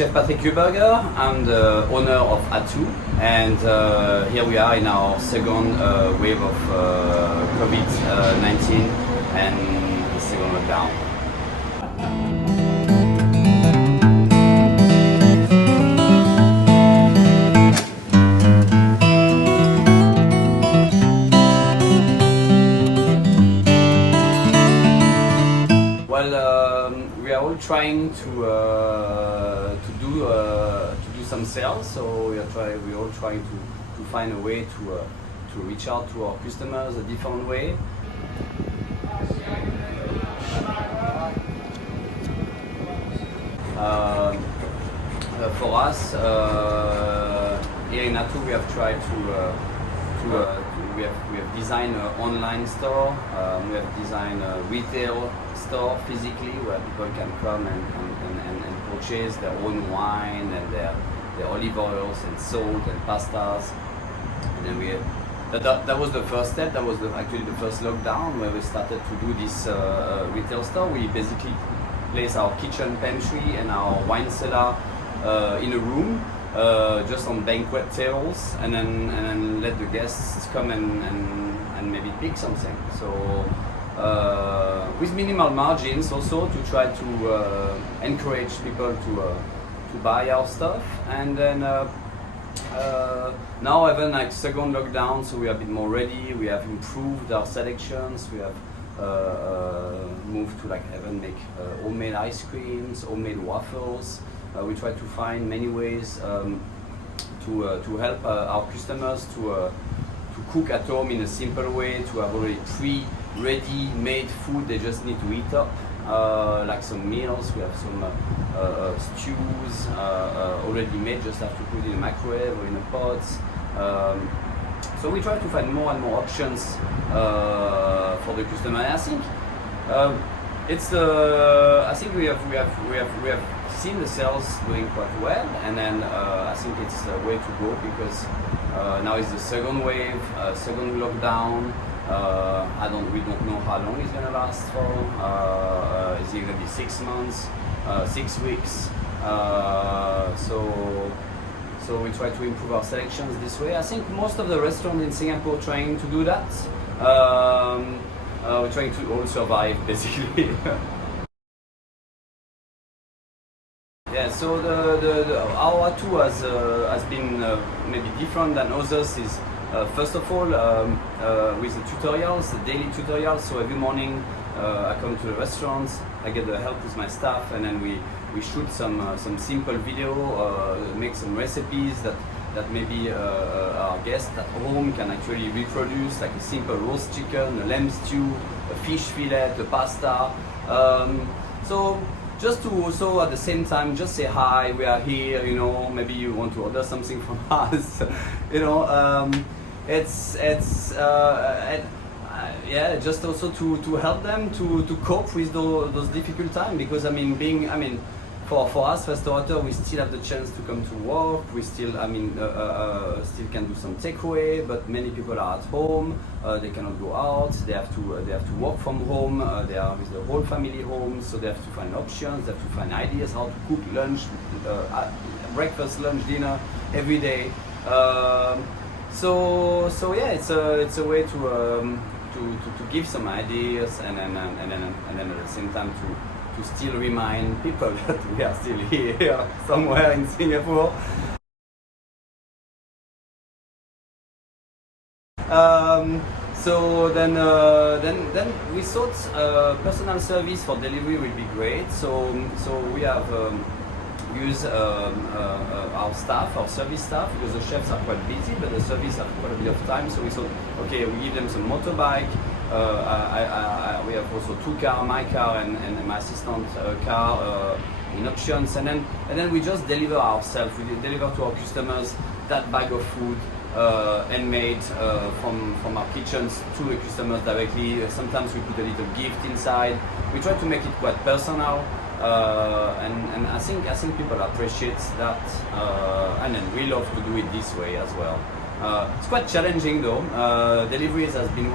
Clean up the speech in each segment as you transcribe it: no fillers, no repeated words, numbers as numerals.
Chef Patrick Heuberger. I'm the owner of Atout, and here we are in our second wave of COVID-19 and the second lockdown. Well, we are all trying to do some sales, so we're all trying to find a way to reach out to our customers a different way. For us, here in Atout, we have tried we have designed an online store. We have designed a retail store physically where people can come and purchase their own wine and their olive oils and salt and pastas. And then that was the first step. That was actually the first lockdown where we started to do this retail store. We basically place our kitchen pantry and our wine cellar in a room, just on banquet tables, and then let the guests come and maybe pick something. So with minimal margins, also to try to encourage people to buy our stuff. And then now even like second lockdown, so we are a bit more ready. We have improved our selections. We have moved to like even make homemade ice creams, homemade waffles. We try to find many ways to help our customers to cook at home in a simple way, to have already ready made food they just need to eat up, like some meals. We have some stews already made, just have to put in a microwave or in a pot. So we try to find more and more options for the customer. And I think I think we have seen the sales doing quite well, and then I think it's the way to go, because now is the second wave, second lockdown. We don't know how long it's gonna last for. Is it gonna be 6 months, 6 weeks? So we try to improve our selections this way. I think most of the restaurants in Singapore are trying to do that. We're trying to all survive, basically. Yeah, so our Atout has been maybe different than others. Is first of all with the tutorials, the daily tutorials. So every morning I come to the restaurants, I get the help with my staff, and then we shoot some simple video, make some recipes that maybe our guests at home can actually reproduce, like a simple roast chicken, a lamb stew, a fish fillet, a pasta. So just to also at the same time just say hi, we are here, you know, maybe you want to order something from us, you know. Yeah, just also to help them to cope with those difficult times, because for us restaurateurs, we still have the chance to come to work. We still still can do some takeaway, but many people are at home. They cannot go out. They have to work from home. They are with the whole family home, so they have to find options. They have to find ideas how to cook lunch, breakfast, lunch, dinner every day. So yeah, it's a way to give some ideas, and then at the same time to still remind people that we are still here somewhere in Singapore. So then we thought personal service for delivery will be great. So we have used our staff, our service staff, because the chefs are quite busy, but the service have quite a bit of time. So we thought, okay, we give them some motorbike. We have also 2 cars, my car and my assistant car in options, and then we just deliver ourselves. We deliver to our customers that bag of food, handmade from our kitchens to the customers directly. Sometimes we put a little gift inside. We try to make it quite personal, and I think people appreciate that, and then we love to do it this way as well. It's quite challenging though. Deliveries has been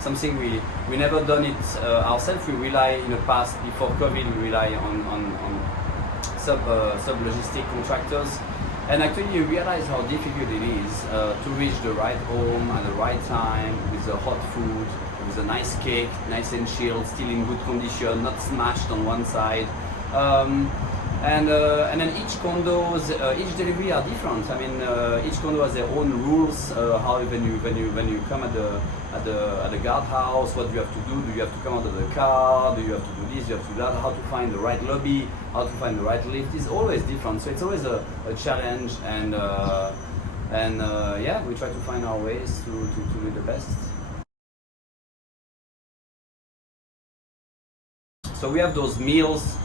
something we never done it ourselves. We rely in the past, before COVID, we rely on sub-logistic contractors. And actually you realize how difficult it is to reach the right home at the right time with the hot food, with a nice cake, nice and chilled, still in good condition, not smashed on one side. And then each delivery are different. I mean, each condo has their own rules. How when you come at the guardhouse, what do you have to do? Do you have to come out of the car? Do you have to do this? Do you have to do that? How to find the right lobby? How to find the right lift? It's always different. So it's always a challenge, and yeah, we try to find our ways to do the best. So we have those meals.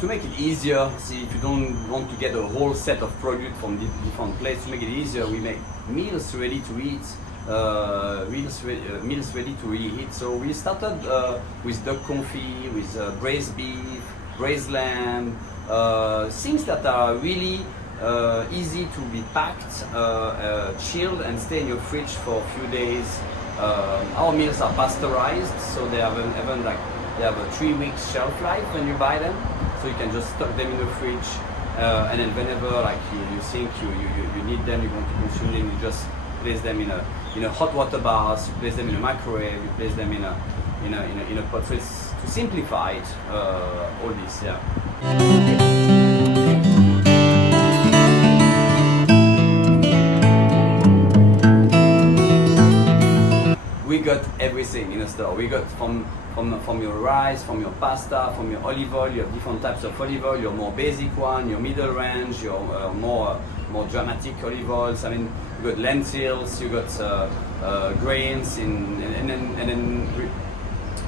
To make it easier, see, if you don't want to get a whole set of products from different places, to make it easier, we make meals ready to eat, meals ready to reheat. So we started with duck confit, with braised beef, braised lamb, things that are really easy to be packed, chilled, and stay in your fridge for a few days. Our meals are pasteurized, so they have they have a 3-week shelf life when you buy them, so you can just stock them in the fridge, and then whenever like you think you need them, you want to consume them, you just place them in a hot water bath, you place them in a microwave, you place them in a pot. So it's to simplify it, all this, yeah. We got everything in the store. We got from your rice, from your pasta, from your olive oil. You have different types of olive oil. Your more basic one, your middle range, your more dramatic olive oils. I mean, you got lentils, you got grains, and then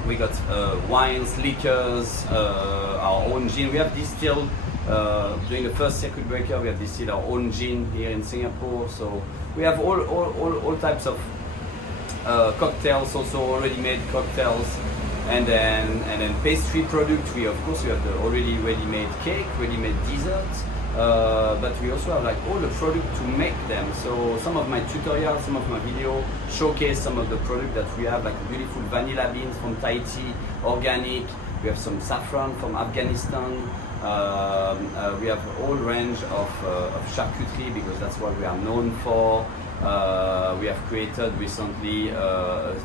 we got wines, liquors, our own gin. We have distilled during the first circuit breaker. We have distilled our own gin here in Singapore. So we have all types of cocktails, also already made cocktails, and then pastry products. We have the already ready-made cake, ready-made desserts, but we also have like all the products to make them. So some of my tutorials, some of my videos showcase some of the products that we have, like beautiful vanilla beans from Tahiti, organic. We have some saffron from Afghanistan. We have a whole range of charcuterie, because that's what we are known for. We have created recently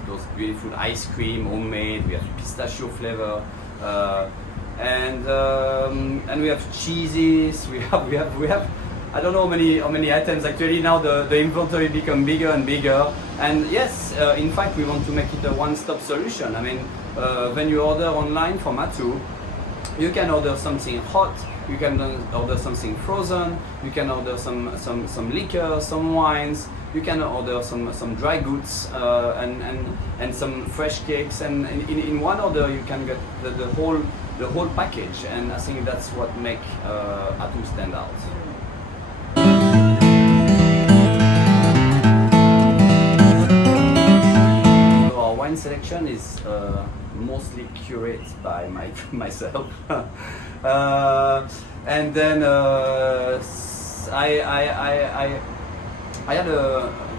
those beautiful ice cream, homemade. We have pistachio flavor, and we have cheeses. We have I don't know how many items actually. Now the inventory become bigger and bigger. And yes, in fact, we want to make it a one-stop solution. I mean, when you order online from Atout, you can order something hot, you can order something frozen, you can order some liquor, some wines, you can order some dry goods, and some fresh cakes, and in one order you can get the whole package. And I think that's what makes Atout stand out. So our wine selection is mostly curated by myself, and then I had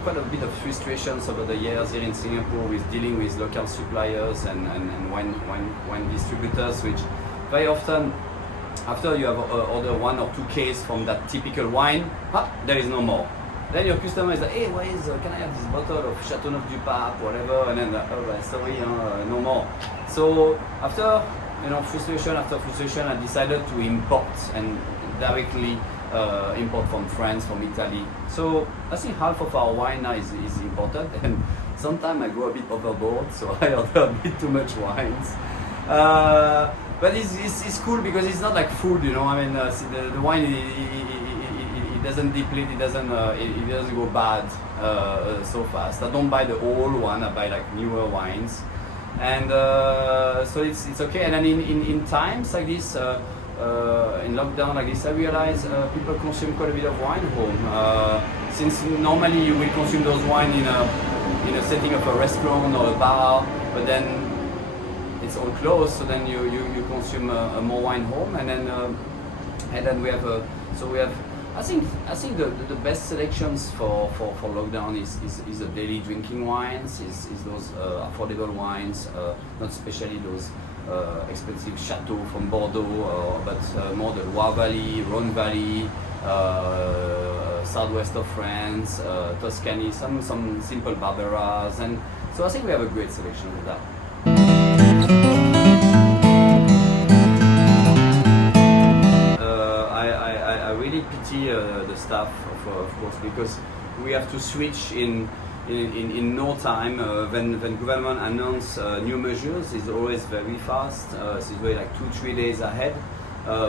quite a bit of frustrations over the years here in Singapore with dealing with local suppliers and wine distributors, which very often, after you have ordered 1 or 2 cases from that typical wine, there is no more. Then your customer is like, hey, can I have this bottle of Chateauneuf du Pape, whatever, and then sorry, no more. So after frustration after frustration, I decided to import and directly import from France, from Italy. So I think half of our wine now is imported, and sometimes I go a bit overboard, so I order a bit too much wines. But it's cool because it's not like food, I mean, the wine it doesn't deplete, it doesn't go bad so fast. I don't buy the old one, I buy like newer wines, and so it's okay. And then in times like this, in lockdown like this, I realize people consume quite a bit of wine home. Since normally you will consume those wine in a setting of a restaurant or a bar, but then it's all closed, so then you consume more wine home, and then we have I think the best selections for lockdown is the daily drinking wines, is those affordable wines, not especially those expensive chateaux from Bordeaux, but more the Loire Valley, Rhone Valley, southwest of France, Tuscany, some simple Barberas, and so I think we have a great selection of that. I really pity the staff, of course, because we have to switch in no time. When government announce new measures, it's always very fast. It's very like 2-3 days ahead,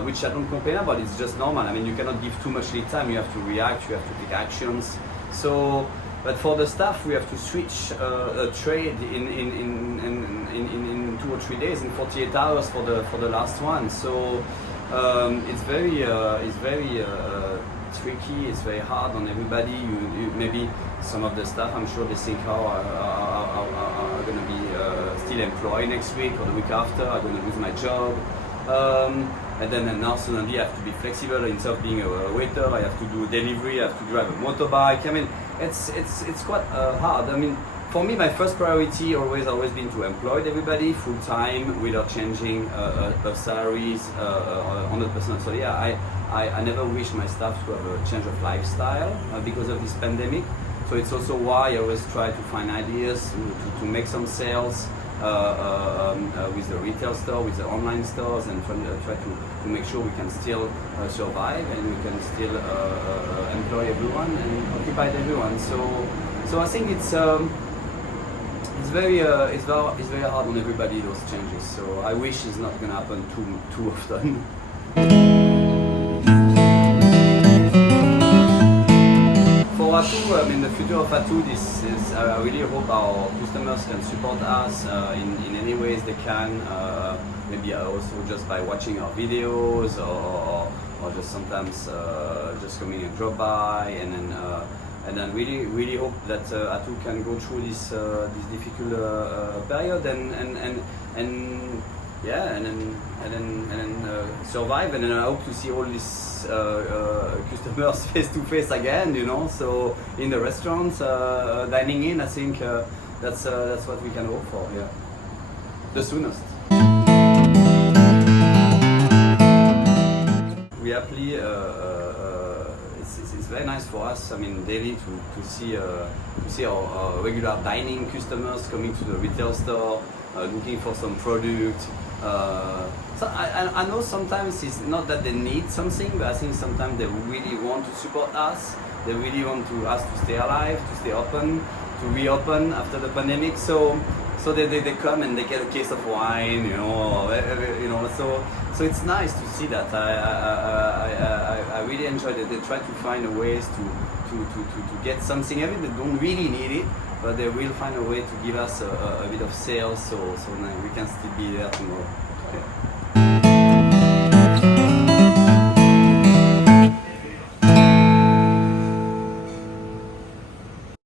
which I don't complain about. It's just normal. I mean, you cannot give too much lead time. You have to react. You have to take actions. So, but for the staff, we have to switch a trade in 2 or 3 days, in 48 hours for the last one. So. It's very tricky. It's very hard on everybody. You maybe some of the staff, I'm sure they think how are going to be still employed next week or the week after. I'm going to lose my job. And then now suddenly I have to be flexible. Instead of being a waiter, I have to do delivery. I have to drive a motorbike. I mean, it's quite hard. I mean, for me, my first priority always been to employ everybody full time without changing salaries 100%. So yeah, I never wish my staff to have a change of lifestyle because of this pandemic. So it's also why I always try to find ideas to make some sales with the retail store, with the online stores, and try to make sure we can still survive and we can still employ everyone and occupy everyone. So I think it's very hard on everybody, those changes. So I wish it's not going to happen too often. For Atout, I mean, the future of Atout is I really hope our customers can support us in any ways they can. Maybe also just by watching our videos or just sometimes just coming and drop by, and then really hope that Atout can go through this difficult period and survive, and then I hope to see all these customers face to face again, you know. So in the restaurants, dining in, I think that's what we can hope for. Yeah, the soonest. We happily. It's very nice for us. I mean, daily to see our regular dining customers coming to the retail store, looking for some product. So I know sometimes it's not that they need something, but I think sometimes they really want to support us. They really want us to stay alive, to stay open, to reopen after the pandemic. So they come and they get a case of wine, you know. So it's nice to see that. I really enjoy that they try to find ways to get something. Even they don't really need it, but they will find a way to give us a bit of sales, so we can still be there tomorrow. Yeah.